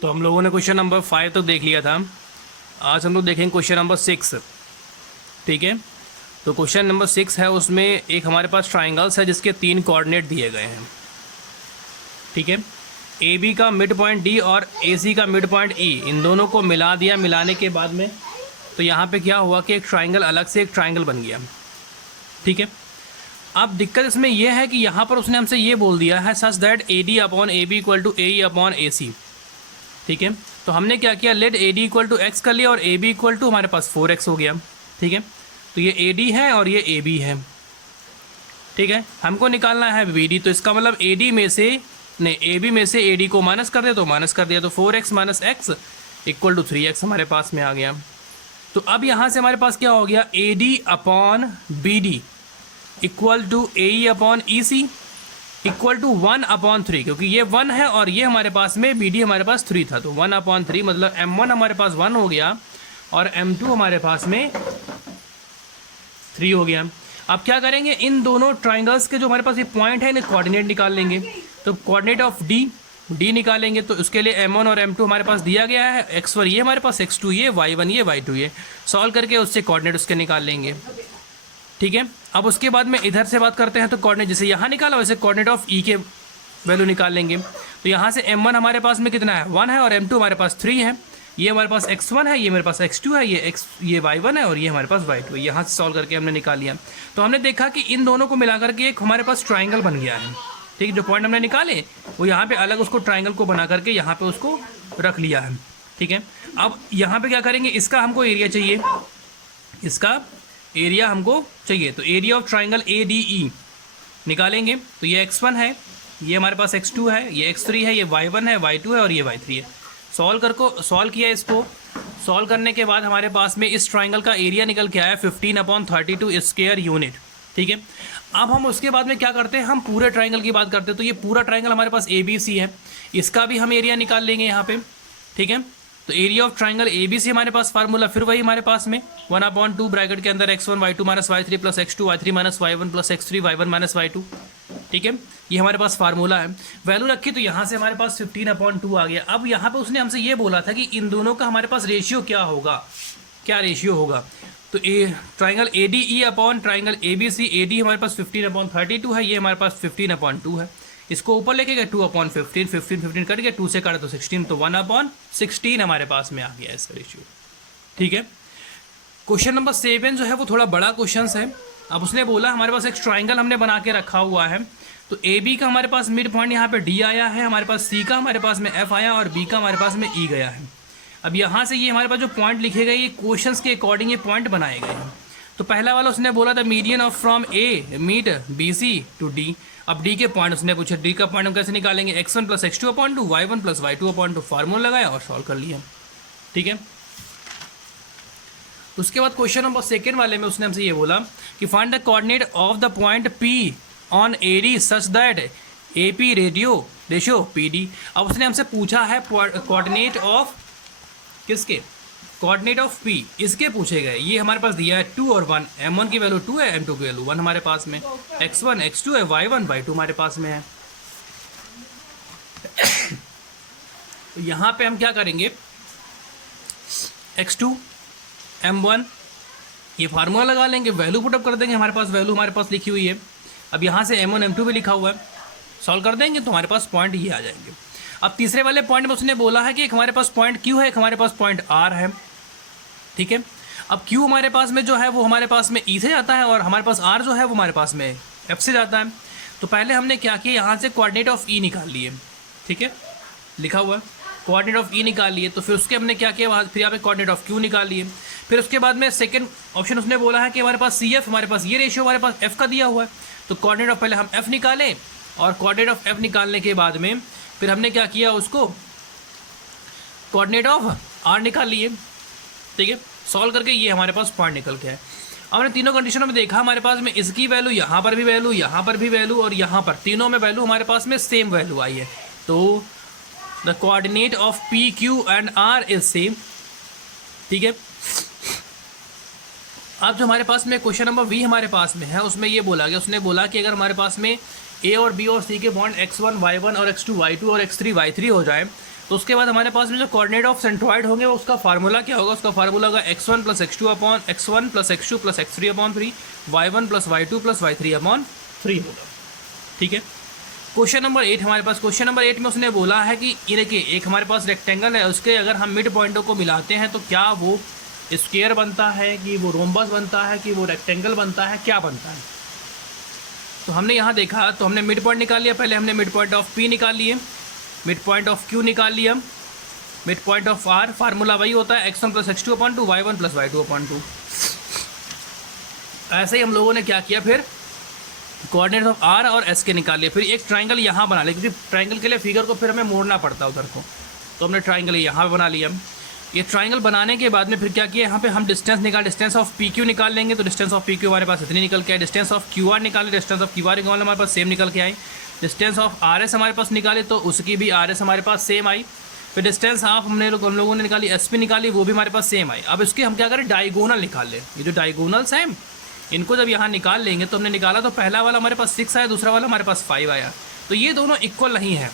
तो हम लोगों ने क्वेश्चन नंबर 5 तो देख लिया था। आज हम लोग देखेंगे क्वेश्चन नंबर 6। ठीक है, तो क्वेश्चन नंबर 6 है, उसमें एक हमारे पास ट्राइंगल्स है जिसके 3 कोऑर्डिनेट दिए गए हैं। ठीक है, ए बी का मिड पॉइंट डी और ए सी का मिड पॉइंट ई, इन दोनों को मिला दिया। मिलाने के बाद में तो यहाँ पे क्या हुआ कि एक ट्राइंगल अलग से एक ट्राइंगल बन गया। ठीक है, अब दिक्कत इसमें यह है कि यहाँ पर उसने हमसे ये बोल दिया है such that A D upon A B equal to A E upon A C. ठीक है, तो हमने क्या किया, let A D equal to X कर लिया और ए बी इक्वल टू हमारे पास 4x हो गया। ठीक है, तो ये ए डी है और ये ए बी है। ठीक है, हमको निकालना है बी डी, तो इसका मतलब ए डी में से नहीं, ए बी में से ए डी को माइनस कर दिया, तो माइनस कर दिया, तो 4x minus x equal to 3x हमारे पास में आ गया। तो अब यहाँ से हमारे पास क्या हो गया, A D upon B D equal to A E upon E C equal to 1/3, क्योंकि ये 1 है और ये हमारे पास में बी डी हमारे पास 3 था, तो 1/3 मतलब m1 हमारे पास 1 हो गया और m2 हमारे पास में 3 हो गया। अब क्या करेंगे, इन दोनों ट्राइंगल्स के जो हमारे पास ये पॉइंट है इन्हें कोऑर्डिनेट निकाल लेंगे। तो कोऑर्डिनेट ऑफ डी निकालेंगे, तो उसके लिए m1 और m2 हमारे पास दिया गया है, x1 ये हमारे पास, x2 ये, y1 ये, y2 ये, सॉल्व करके उससे कोऑर्डिनेट उसके निकाल लेंगे। ठीक है, अब उसके बाद में इधर से बात करते हैं, तो कोऑर्डिनेट जैसे यहाँ निकाला वैसे कोऑर्डिनेट ऑफ ई के वैल्यू निकाल लेंगे। तो यहाँ से m1 हमारे पास में कितना है, 1 है, और m2 हमारे पास 3 है। ये हमारे पास x1 है, ये मेरे पास x2 है, ये y1 है और ये हमारे पास y2 है। यहाँ से सॉल्व करके हमने निकाल लिया। तो हमने देखा कि इन दोनों को मिलाकर के एक हमारे पास ट्राइंगल बन गया है। ठीक, जो पॉइंट हमने निकाले वो यहाँ पे अलग उसको ट्राइंगल को बना करके यहाँ पे उसको रख लिया है। ठीक है, अब यहाँ पे क्या करेंगे, इसका हमको एरिया चाहिए, इसका एरिया हमको चाहिए। तो area of triangle A D ई निकालेंगे। तो ये x1 है, ये हमारे पास x2 है, ये x3 है, ये y1 है, y2 है और ये y3 है। सॉल्व किया इसको। सॉल्व करने के बाद हमारे पास में इस ट्राइंगल का एरिया निकल के आया 15/32 स्क्वायर यूनिट। ठीक है, अब हम उसके बाद में क्या करते हैं, हम पूरे ट्राइंगल की बात करते हैं। तो ये पूरा ट्राइंगल हमारे पास ए बी सी है, इसका भी हम एरिया निकाल लेंगे यहाँ पे। ठीक है, तो area of triangle A B C हमारे पास फार्मूला फिर वही हमारे पास में 1/2 ब्रैकेट के अंदर x1 y2 minus y3 plus x2 y3 minus y1 plus x3 y1 minus y2। ठीक है, ये हमारे पास फार्मूला है। वैल्यू रखी तो यहाँ से हमारे पास 15/2 आ गया। अब यहाँ पे उसने हमसे ये बोला था कि इन दोनों का हमारे पास रेशियो क्या होगा, क्या रेशियो होगा। तो triangle A D E upon triangle A B C, A D हमारे पास 15/32 है, ये हमारे पास 15/2 है। इसको ऊपर लेके गए 2/15, 15 कट गया, 2 से काटा तो 16, तो 1/16 हमारे पास में आ गया इसका रेशियो। ठीक है, क्वेश्चन नंबर 7 जो है वो थोड़ा बड़ा क्वेश्चन है। अब उसने बोला हमारे पास एक ट्राइंगल हमने बना के रखा हुआ है। तो ए बी का हमारे पास मिड पॉइंट यहाँ पे डी आया है, हमारे पास सी का हमारे पास में एफ आया और बी का हमारे पास में ई गया है। अब यहाँ से ये हमारे पास जो पॉइंट लिखे गए, ये क्वेश्चंस के अकॉर्डिंग ये पॉइंट बनाए गए हैं। तो पहला वाला उसने बोला था median of from A meet B C to D. अब डी के पॉइंट उसने पूछा, डी का पॉइंट हम कैसे निकालेंगे, x1 plus x2/2, y1 plus y2/2, formula लगाया और सॉल्व कर लिया। ठीक है, उसके बाद क्वेश्चन नंबर 2 वाले में उसने हमसे ये बोला कि find the coordinate of the point P on AD such that AP ratio PD। अब उसने हमसे पूछा है कोऑर्डिनेट ऑफ किसके, कोऑर्डिनेट ऑफ P, इसके पूछे गए। ये हमारे पास दिया है 2 और 1, m1 की वैल्यू 2 है, m2 की वैल्यू 1 हमारे पास में, x1 x2 है, y1 y2 हमारे पास में है। तो यहाँ पे हम क्या करेंगे, x2 m1 ये फार्मूला लगा लेंगे, वैल्यू पुटअप कर देंगे, हमारे पास वैल्यू हमारे पास लिखी हुई है। अब यहाँ से m1 m2 भी लिखा हुआ है, सॉल्व कर देंगे तो हमारे पास पॉइंट ये आ जाएंगे। अब तीसरे वाले पॉइंट में उसने बोला है कि एक हमारे पास पॉइंट Q है, एक हमारे पास पॉइंट R है। ठीक है, अब Q हमारे पास में जो है वो हमारे पास में E से जाता है और हमारे पास R जो है वो हमारे पास में F से जाता है। तो पहले हमने क्या किया, यहाँ से कोऑर्डिनेट ऑफ E निकाल लिए। ठीक है, लिखा हुआ है कोऑर्डिनेट ऑफ E निकाल लिए। तो फिर उसके हमने क्या किया, वहाँ फिर यहाँ पे कोऑर्डिनेट ऑफ Q निकाल लिए। फिर उसके बाद में सेकंड ऑप्शन उसने बोला है कि हमारे पास CF, हमारे पास ये रेशियो हमारे पास F का दिया हुआ है। तो कोऑर्डिनेट ऑफ पहले हम F निकालें और कोऑर्डिनेट ऑफ F निकालने के बाद में फिर हमने क्या किया, उसको कोऑर्डिनेट ऑफ R निकाल लिए। ठीक है, सॉल्व करके ये हमारे पास पॉइंट निकल के है। हमने तीनों कंडीशनों में देखा हमारे पास में इसकी वैल्यू, यहाँ पर भी वैल्यू, यहाँ पर भी वैल्यू और यहाँ पर तीनों में वैल्यू हमारे पास में सेम वैल्यू आई है। तो the coordinate of P Q and R is same. ठीक है, अब जो हमारे पास में क्वेश्चन नंबर V हमारे पास में है उसमें ये बोला गया, उसने बोला कि अगर हमारे पास में A और B और C के बॉन्ड x1 y1 और x2 y2 और x3 y3 हो जाए तो उसके बाद हमारे पास में जो कोऑर्डिनेट ऑफ सेंट्रॉइड होंगे उसका फार्मूला क्या होगा, उसका फार्मूला होगा x1 + x2 upon x1 + x2 + x3 upon 3, y1 + y2 + y3 upon 3 होगा। ठीक है, क्वेश्चन नंबर 8 हमारे पास, क्वेश्चन नंबर 8 में उसने बोला है कि ये देखिए एक हमारे पास रेक्टेंगल है, उसके अगर हम मिड पॉइंटों को मिलाते हैं तो क्या वो स्क्वायर बनता है, कि वो रोम्बस बनता है, कि वो रेक्टेंगल बनता है, क्या बनता है। तो हमने यहाँ देखा, तो हमने मिड पॉइंट निकाल लिया, पहले हमने मिड पॉइंट ऑफ P निकाल लिए, मिड पॉइंट ऑफ Q निकाल लिया, mid point of R, formula वही होता है x1 + x2 upon 2, y1 + y2 upon 2। ऐसे ही हम लोगों ने क्या किया, फिर कोऑर्डिनेट्स ऑफ R और S के निकाल लिए, फिर एक ट्राइंगल यहाँ बना लिया, क्योंकि ट्राइंगल के लिए फिगर को फिर हमें मोड़ना पड़ता है उधर को, तो हमने ट्राइंगल यहाँ बना लिया। ये ट्राइंगल बनाने के बाद में फिर क्या किया, यहाँ पे हम डिस्टेंस ऑफ PQ निकाल लेंगे, तो डिस्टेंस ऑफ PQ हमारे पास इतनी निकल के आए, डिस्टेंस ऑफ QR निकाले, डिस्टेंस ऑफ QR निकाले हमारे पास सेम निकल के आई, डिस्टेंस ऑफ RS हमारे पास निकाले तो उसकी भी RS हमारे पास सेम आई, फिर डिस्टेंस ऑफ हम लोगों ने निकाली SP निकाली, वो भी हमारे पास सेम आई। अब इसके हम क्या करें, डायगोनल निकाल लें, ये जो डायगोनल्स हैं इनको जब यहाँ निकाल लेंगे, तो हमने निकाला तो पहला वाला हमारे पास 6 आया, दूसरा वाला हमारे पास 5 आया, तो ये दोनों इक्वल नहीं है,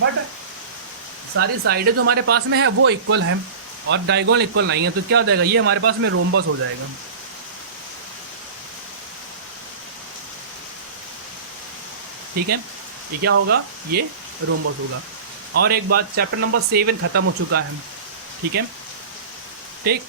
बट सारी साइडें जो हमारे पास में है वो इक्वल है और डायगोनल इक्वल नहीं है, तो क्या हो जाएगा, ये हमारे पास में रोम्बस हो जाएगा। ठीक है, ये क्या होगा, ये रोम्बस होगा। और एक बात, चैप्टर नंबर 7 खत्म हो चुका है। ठीक है, ठीक।